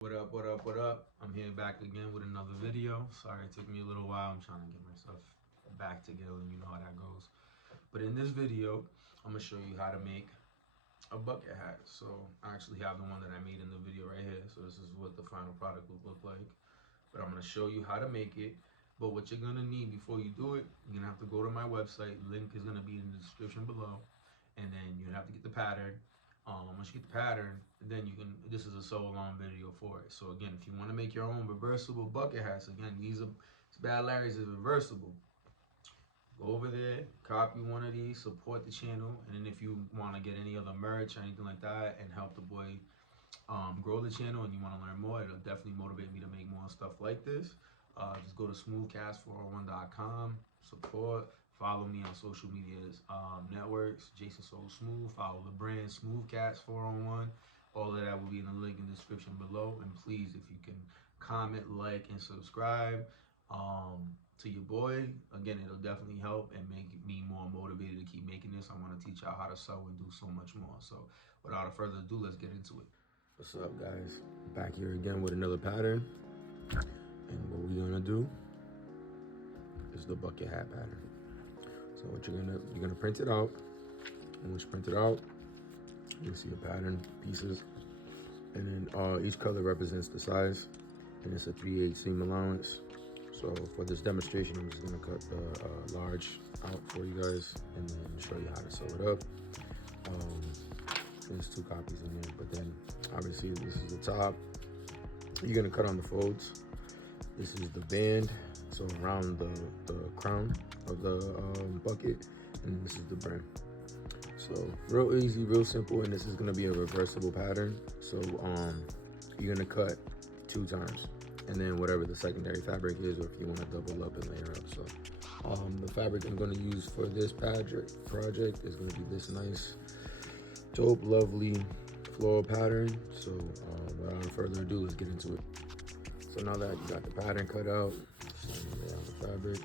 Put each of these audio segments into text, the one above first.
What up, what up, what up? I'm here back again with another video. Sorry it took me a little while. I'm trying to get myself back together, you know how that goes. But in this video, I'm gonna show you how to make a bucket hat. So I actually have the one that I made in the video right here. So this is what the final product will look like. But I'm gonna show you how to make it. But what you're gonna need before you do it, you're gonna have to go to my website. Link is gonna be in the description below. And then you're gonna have to get the pattern. Once you get the pattern, then you can, this is a sew-along video for it. So again, if you wanna make your own reversible bucket hats, again, Bad Larry's is reversible. Go over there, copy one of these, support the channel, and then if you want to get any other merch or anything like that and help the boy grow the channel and you want to learn more, it'll definitely motivate me to make more stuff like this. Just go to smoothcast401.com, support, follow me on social medias networks, Jason Soul Smooth, follow the brand Smoothcast401. All of that will be in the link in the description below. And please, if you can comment, like, and subscribe to your boy, again, it'll definitely help and make me more motivated to keep making this. I want to teach y'all how to sew and do so much more. So without further ado, let's get into it. What's up, guys? Back here again with another pattern. And what we're gonna do is the bucket hat pattern. So what you're gonna print it out. And once you print it out, you'll see a pattern pieces. And then each color represents the size. And it's a 3/8 seam allowance. So for this demonstration, I'm just gonna cut the large out for you guys and then show you how to sew it up. There's 2 copies in there, but then obviously this is the top. You're gonna cut on the folds. This is the band, so around the crown of the bucket, and this is the brim. So real easy, real simple, and this is gonna be a reversible pattern. So you're gonna cut 2 times. And then whatever the secondary fabric is, or if you want to double up and layer up. So the fabric I'm going to use for this project is going to be this nice, dope, lovely floral pattern. So without further ado, let's get into it. So now that you got the pattern cut out, lay out the fabric.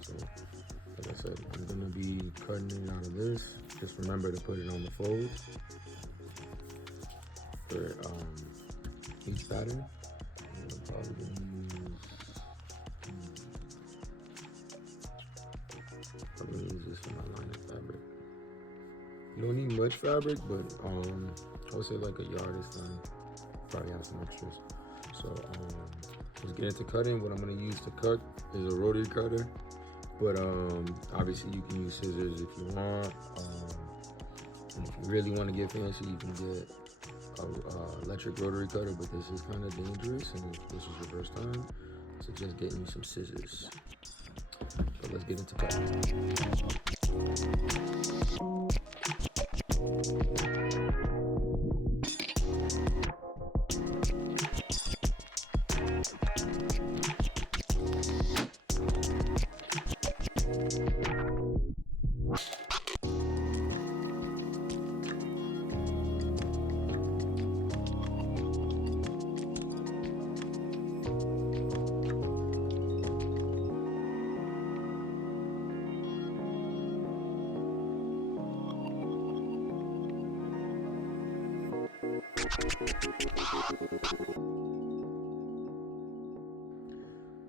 So like I said, I'm going to be cutting it out of this. Just remember to put it on the fold for each pattern. Probably gonna use this for my lining fabric. You don't need much fabric, but I would say like a yard is fine. Probably have some extras. So let's get into cutting. What I'm gonna use to cut is a rotary cutter, but obviously you can use scissors if you want. And if you really want to get fancy, you can get electric rotary cutter, but this is kind of dangerous and this is your first time, so just getting you some scissors. So let's get into cutting.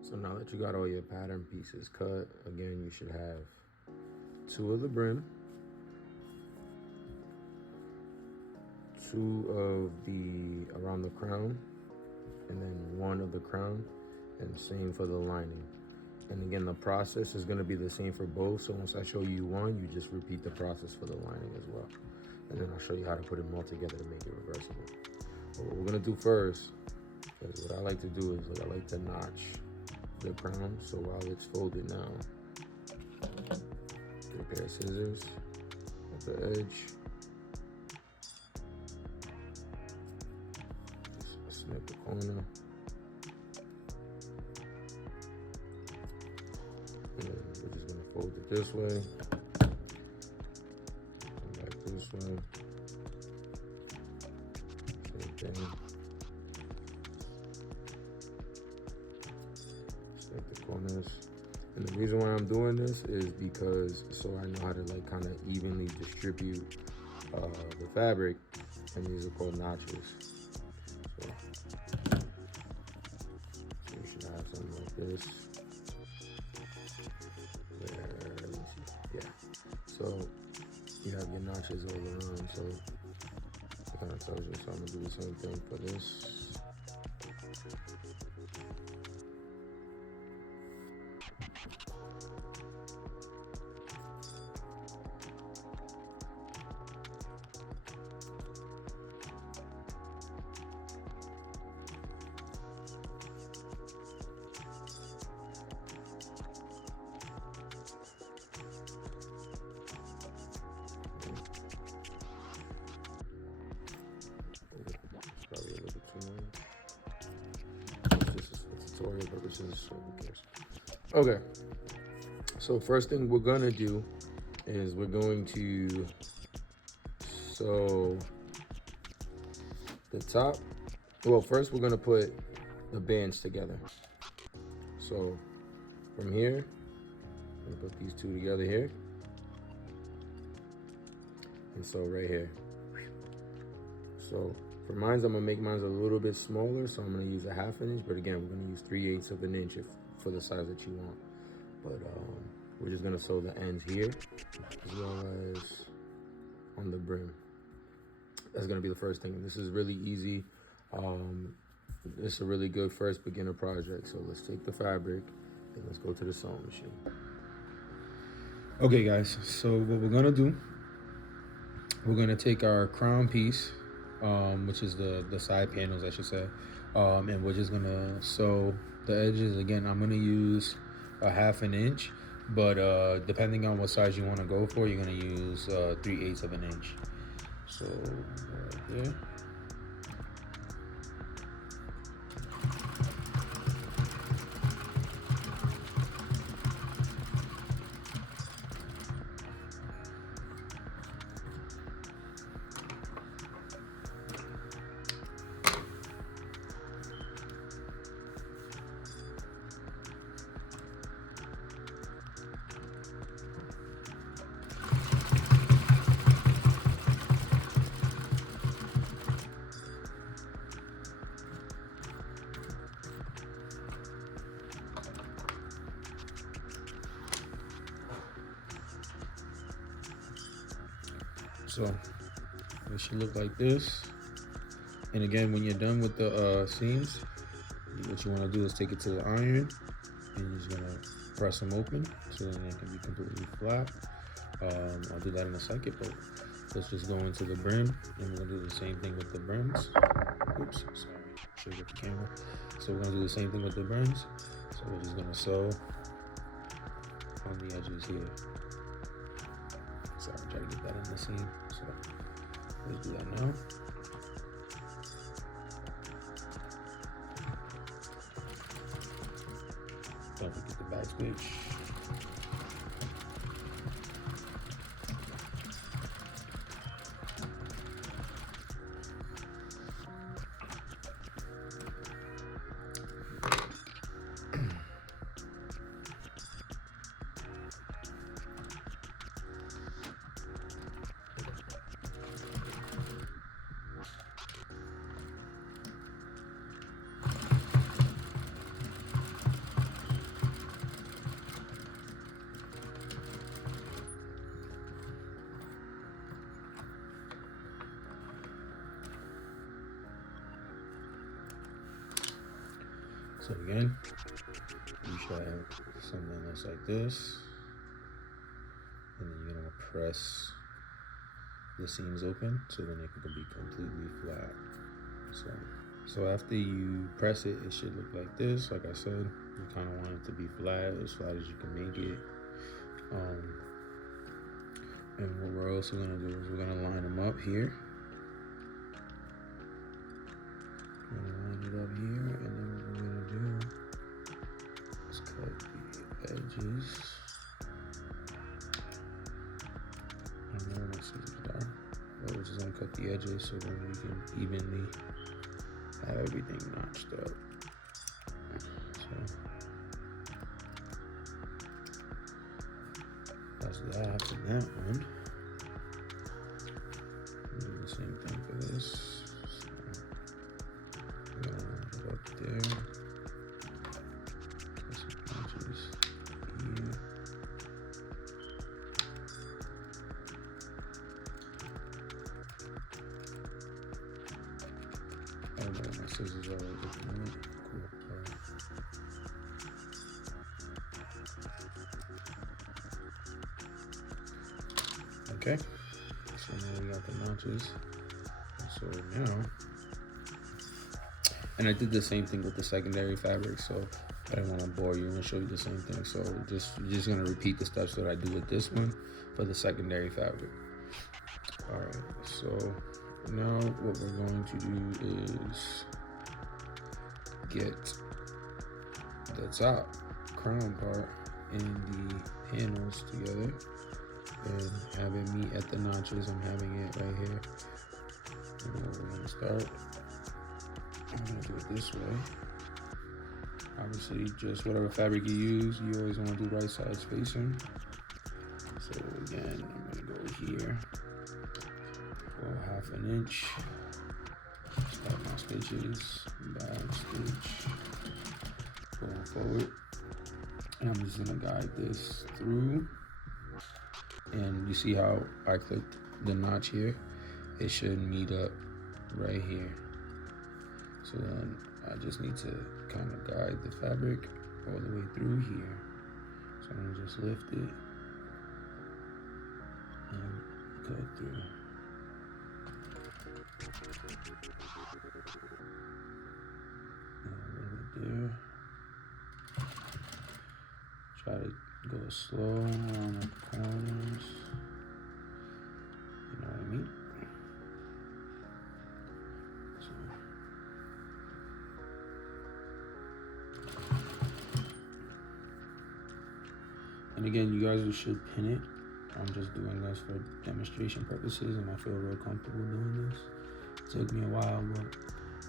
So now that you got all your pattern pieces cut, again, you should have 2 of the brim, 2 of the around the crown, and then 1 of the crown, and same for the lining. And again, the process is gonna be the same for both. So once I show you one, you just repeat the process for the lining as well. And then I'll show you how to put them all together to make it reversible. But what we're gonna do first is what I like to do is I like to notch the crown. So while it's folded now, get a pair of scissors at the edge. Just snip the corner. And then we're just gonna fold it this way. Come back this way. Same thing. Snip the corners. And the reason why I'm doing this is because so I know how to like kind of evenly distribute the fabric, and these are called notches. So So you should have something like this. There, let me see. Yeah. So you have your notches all around. So it kind of tells you. So I'm gonna do the same thing for this. Probably a little bit too much. This is for tutorial purposes, so who cares? Okay, so first thing we're gonna do is we're going to sew the top. Well, first we're gonna put the bands together. So from here, I'm gonna put these two together here. And so right here. So for mine, I'm gonna make mine a little bit smaller, so I'm gonna use a 1/2 inch, but again, we're gonna use 3/8 of an inch for the size that you want. But we're just gonna sew the ends here, as well as on the brim. That's gonna be the first thing. This is really easy. It's a really good first beginner project. So let's take the fabric and let's go to the sewing machine. Okay guys, so what we're gonna do, we're gonna take our crown piece, which is the side panels, I should say, and we're just gonna sew the edges. Again, I'm gonna use a 1/2 inch, but depending on what size you want to go for, you're gonna use 3/8 of an inch. So right there. So it should look like this. And again, when you're done with the seams, what you want to do is take it to the iron, and you're just gonna press them open so then they can be completely flat. I'll do that in a second, but let's just go into the brim, and we're gonna do the same thing with the brims. Oops, sorry, should get the camera. So we're gonna do the same thing with the brims. So we're just gonna sew on the edges here. Sorry, try to get that in the seam. So let's do that now. Don't forget the back stitch. So again, you should have something that's like this, and then you're gonna press the seams open so then it can be completely flat. So after you press it, it should look like this. Like I said, you kind of want it to be flat as you can make it. And what we're also gonna do is we're gonna line them up here. We're gonna line it up here, and then what we're gonna do is cut the edges. I don't know where my scissors are, but we're just gonna cut the edges so then we can evenly have everything notched up. So that's that for that one. Do the same thing for this. So scissors already. Cool. Alright. Okay. So now we got the notches. So now, and I did the same thing with the secondary fabric, so I don't want to bore you and show you the same thing. So you're just gonna repeat the steps that I do with this one for the secondary fabric. All right, so now what we're going to do is get the top crown part and the panels together and have it meet at the notches. I'm having it right here. And we're gonna start. I'm gonna do it this way. Obviously, just whatever fabric you use, you always want to do right sides facing. So again, I'm gonna go here, go 1/2 inch, start my stitches, back stitch, going forward, and I'm just gonna guide this through. And you see how I clicked the notch here? It should meet up right here. So then I just need to kind of guide the fabric all the way through here. So I'm gonna just lift it and cut through. And a little bit there. Try to go slow on the corners. You know what I mean? And again, you guys should pin it. I'm just doing this for demonstration purposes, and I feel real comfortable doing this. It took me a while, but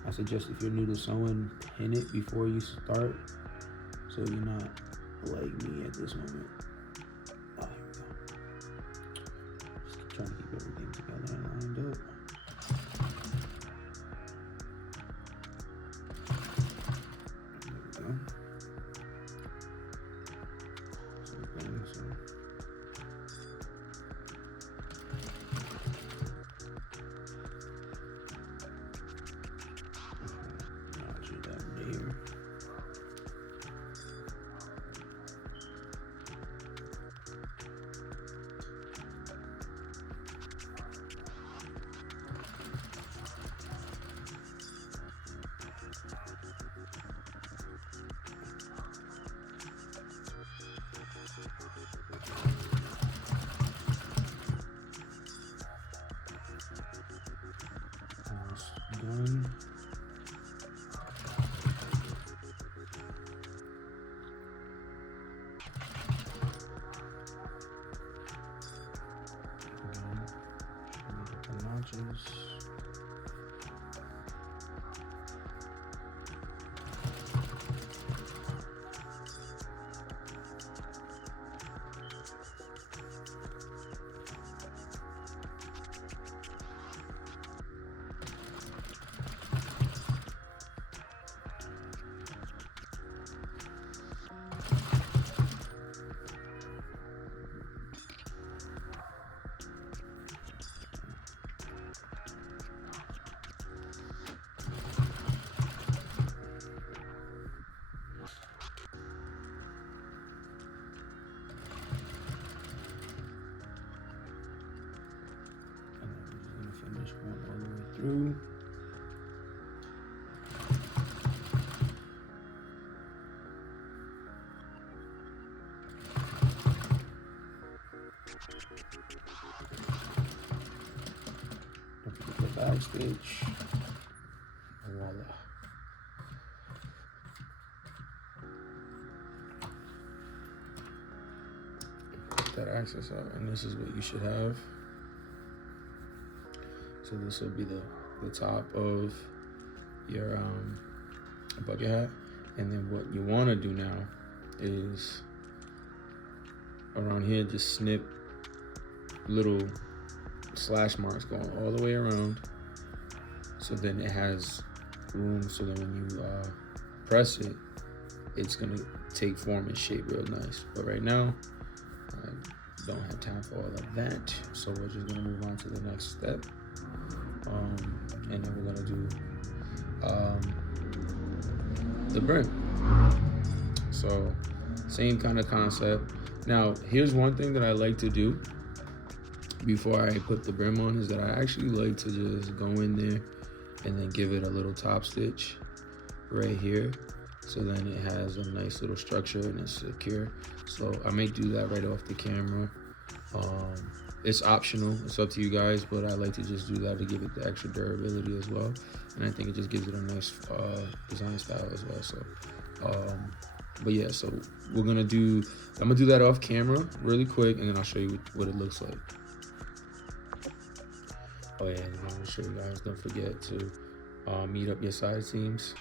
I suggest if you're new to sewing, pin it before you start, so you're not like me at this moment. Oh, here we go. Just trying to keep everything together and lined up. There we go. Done. The notches. Going all the way through. Don't forget the back stitch. And voila. Put that access out, and this is what you should have. So this will be the top of your bucket hat. And then what you want to do now is around here, just snip little slash marks going all the way around. So then it has room so that when you press it, it's gonna take form and shape real nice. But right now, I don't have time for all of that. So we're just gonna move on to the next step. And then we're gonna do the brim. So same kind of concept. Now here's one thing that I like to do before I put the brim on is that I actually like to just go in there and then give it a little top stitch right here, so then it has a nice little structure and it's secure. So I may do that right off the camera. It's optional, it's up to you guys, but I like to just do that to give it the extra durability as well, and I think it just gives it a nice design style as well. So but yeah, so I'm gonna do that off camera really quick, and then I'll show you what it looks like. Oh yeah, and I'm gonna show you guys, don't forget to meet up your side seams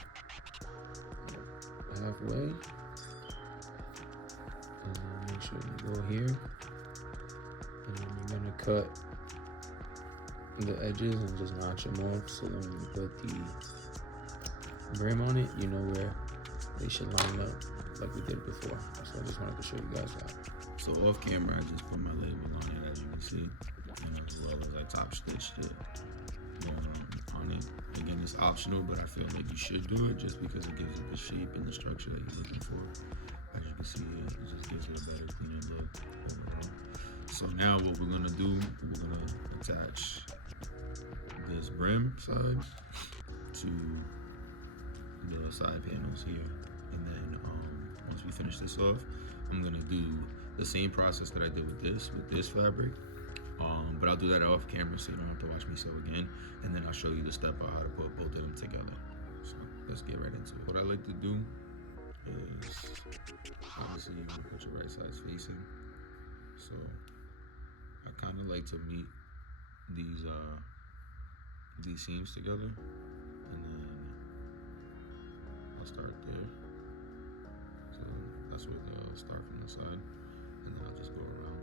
halfway, and then make sure you go here, and then you're gonna cut the edges and just notch them off, so then when you put the brim on it, you know where they should line up like we did before. So I just wanted to show you guys that. So off camera, I just put my label on it, as you can see, as well as I top stitched it on it. Again, it's optional, but I feel like you should do it just because it gives it the shape and the structure that you're looking for. As you can see, it just gives it a better, cleaner look overall. So now what we're gonna do, we're gonna attach this brim side to the side panels here, and then once we finish this off, I'm gonna do the same process that I did with this fabric, but I'll do that off camera so you don't have to watch me sew again, and then I'll show you the step of how to put both of them together. So let's get right into it. What I like to do is, obviously you're gonna put your right sides facing, so I kind of like to meet these seams together, and then I'll start there. So that's where they'll start from the side, and then I'll just go around.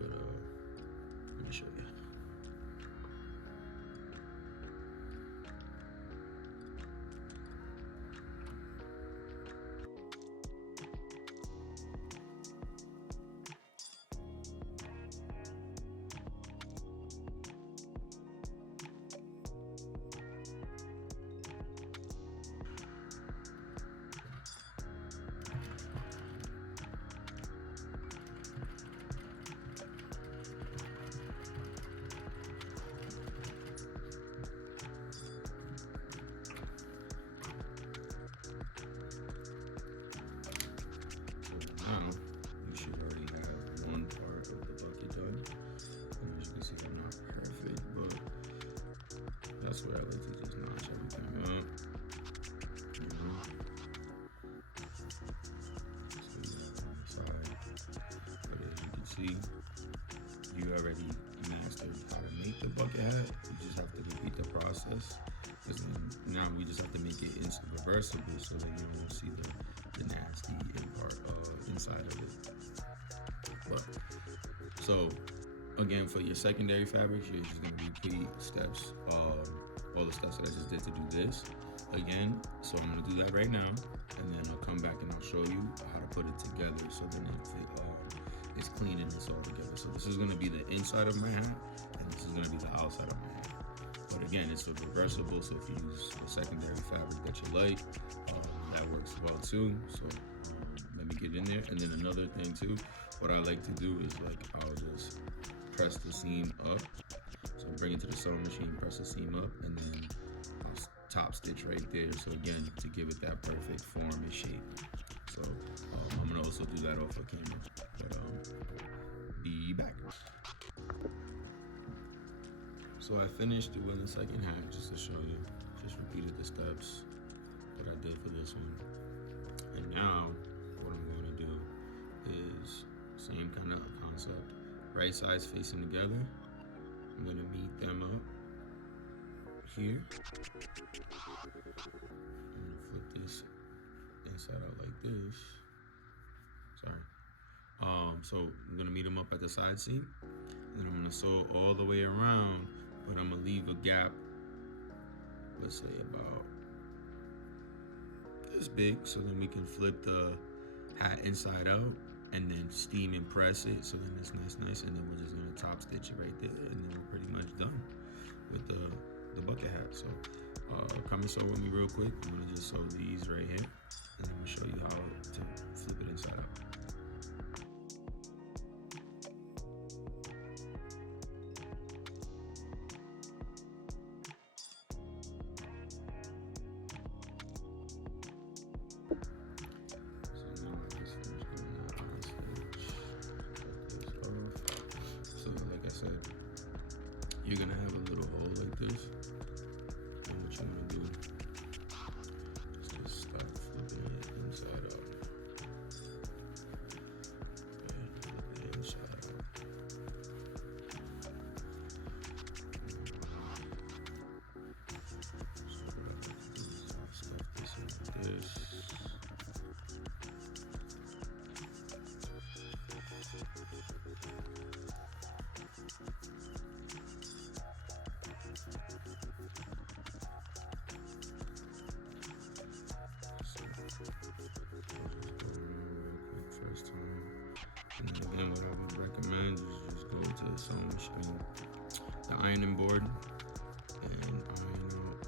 But let me show you. Now, you should already have one part of the bucket done. And as you can see, I'm not perfect, but that's where I like to just notch everything up. So you have on the side. But as you can see, you already mastered how to make the bucket hat. You just have to repeat the process. Because now we just have to make it reversible so that you won't see the nasty inside of it. But so again, for your secondary fabrics, you're just gonna repeat steps, all the steps that I just did to do this again. So I'm gonna do that right now, and then I'll come back and I'll show you how to put it together so then it's clean and it's all together. So this is gonna be the inside of my hat, and this is gonna be the outside of my hat. But again, it's a reversible, so if you use a secondary fabric that you like, that works well too. So let me get in there. And then another thing too, what I like to do is I'll just press the seam up. So bring it to the sewing machine, press the seam up, and then I'll top stitch right there. So again, to give it that perfect form and shape. So I'm gonna also do that off of camera, but be back. So I finished doing the second hat just to show you. Just repeated the steps that I did for this one. And now what I'm going to do is same kind of concept. Right sides facing together. I'm going to meet them up here. I'm going to flip this inside out like this. Sorry. So I'm going to meet them up at the side seam. And then I'm going to sew all the way around. But I'm gonna leave a gap, let's say about this big, so then we can flip the hat inside out and then steam and press it, so then it's nice, and then we're just gonna top stitch it right there, and then we're pretty much done with the bucket hat. So come and sew with me real quick. I'm gonna just sew these right here, and I'm gonna show you how to flip it inside out. You're gonna have a little hole like this, and what you wanna do is just start flipping it inside out. Okay, flip it inside out. So what I like to do is stuff this in like this. First time. And then again, what I would recommend is just go to the sewing machine, the ironing board, and iron out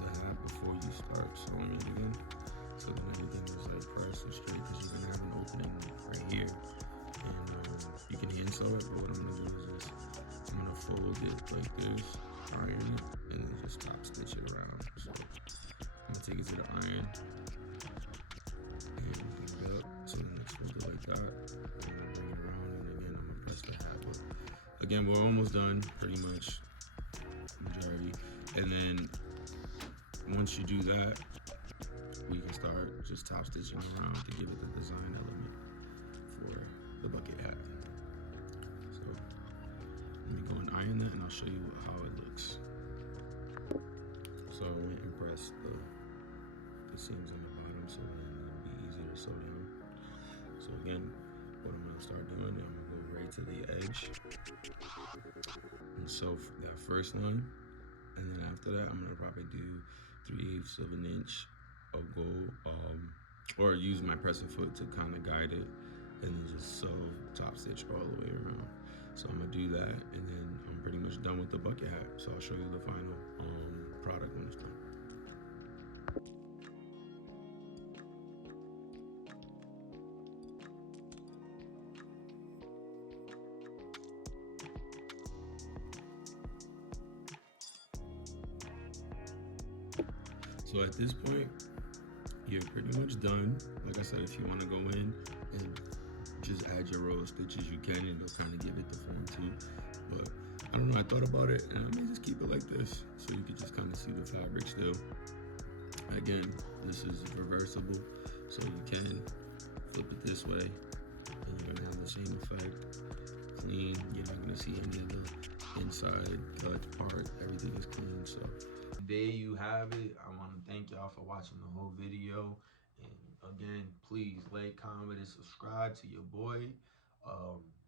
the hat before you start sewing it again. So then everything is like pressed and straight, because you're gonna have an opening right here. And you can hand sew it, but what I'm gonna do is just, I'm gonna fold it like this, iron it, and then just top stitch it around. So I'm gonna take it to the iron. So then it's fold it like that, and bring it around, and again I'm gonna press the hat. But again, we're almost done, pretty much, majority. And then once you do that, we can start just top stitching around to give it the design element for the bucket hat. So let me go and iron that, and I'll show you how it looks. So I went and pressed the seams on the bottom, so then it'll be easy to sew down. So again, what I'm gonna start doing, I'm gonna go right to the edge and sew that first line, and then after that, I'm gonna probably do 3/8 of an inch of gold, or use my pressing foot to kind of guide it, and then just sew top stitch all the way around. So I'm gonna do that, and then I'm pretty much done with the bucket hat. So I'll show you the final product when it's done. So at this point, you're pretty much done. Like I said, if you want to go in and just add your row of stitches, you can, and it'll kind of give it the form too. But I don't know, I thought about it, and I may just keep it like this, so you can just kind of see the fabric still. Again, this is reversible, so you can flip it this way, and you're gonna have the same effect. Clean, you're not gonna see any of the inside cut part, everything is clean. So there you have it. I want to thank y'all for watching the whole video, and again, please like, comment, and subscribe to your boy.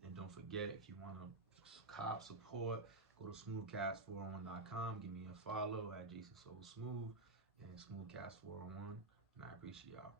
And don't forget, if you want to cop support, go to smoothcast401.com, give me a follow at Jason Soul Smooth and Smoothcast401, and I appreciate y'all.